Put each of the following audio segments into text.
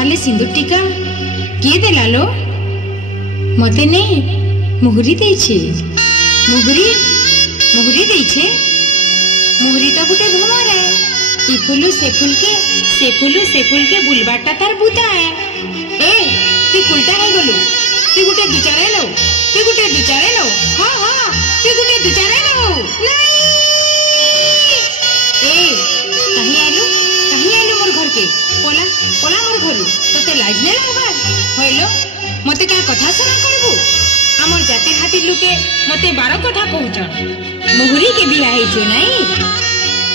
कपाले सिंदूर टीका किए देला लो मते नहीं मुहरी देछे मुहरी मुहरी देछे मुहरी तो गुटे भमर है ई फुलु से फुल के बुलबाटा तार बुता है ए तू कुलटा है गोलू तू गुटे दुचारे लो हां हां तू गुटे दुचारे लो नहीं ए कहीं आलू मोर घर के पोला पोला मोर घरु तते लाज नै लागबा होइलो मते का कथा सुना करबू हमर जाति हाथी लुके मते 12 कथा कहउछन मुहरी के बियाह हेचो नहीं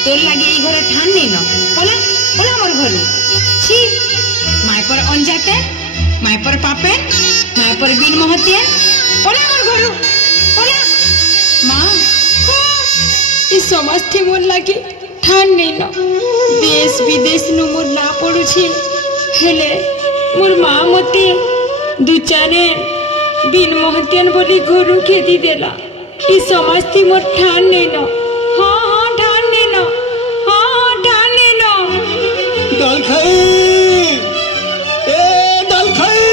तोर लागे ई घर ठान नै न पोला पोला मोर घरु छी माय पर अनजाते माय पर पापे माय पर बिन महते पोला मोर घरु पोला मां ई समस्ते मोर लागे ठान नै न देश विदेश नु मोर ना पडुछि हेले मोर मां मते दुचाने बिन महत्यन बोली घरु खेती देला ई समस्ते मोर ठान नै न हां हां ठान नै न हां ठान नै न दाल खाई ए दाल खाई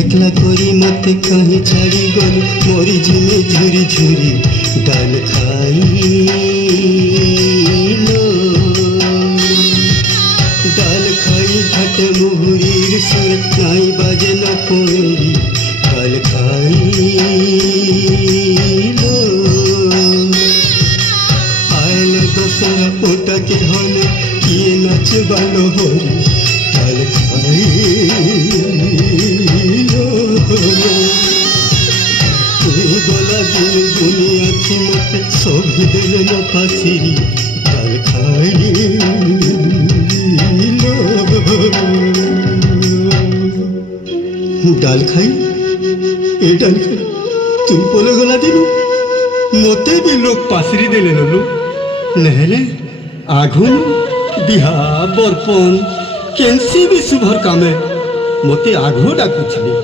एकला कोरी मते कहीं छाड़ी गलु मोरी जिमे झुरी झुरी दाल खाई लो दाल खाई घटे मुहुरीर सुर नाई बाजे न पोरी दाल खाई लो आयल दोसर ओटा के हने किए नाच बालो होरी दाल खाई गोला दिन दुनिया थी मत सब दिल न फांसी दाल खाई दाल खाई ए दाल खाई तुम बोले गोला दिन मते भी लोग पासरी देले नु नहले आघुन बिहा बरपन केंसी भी शुभर कामे मते आघो डाकुछली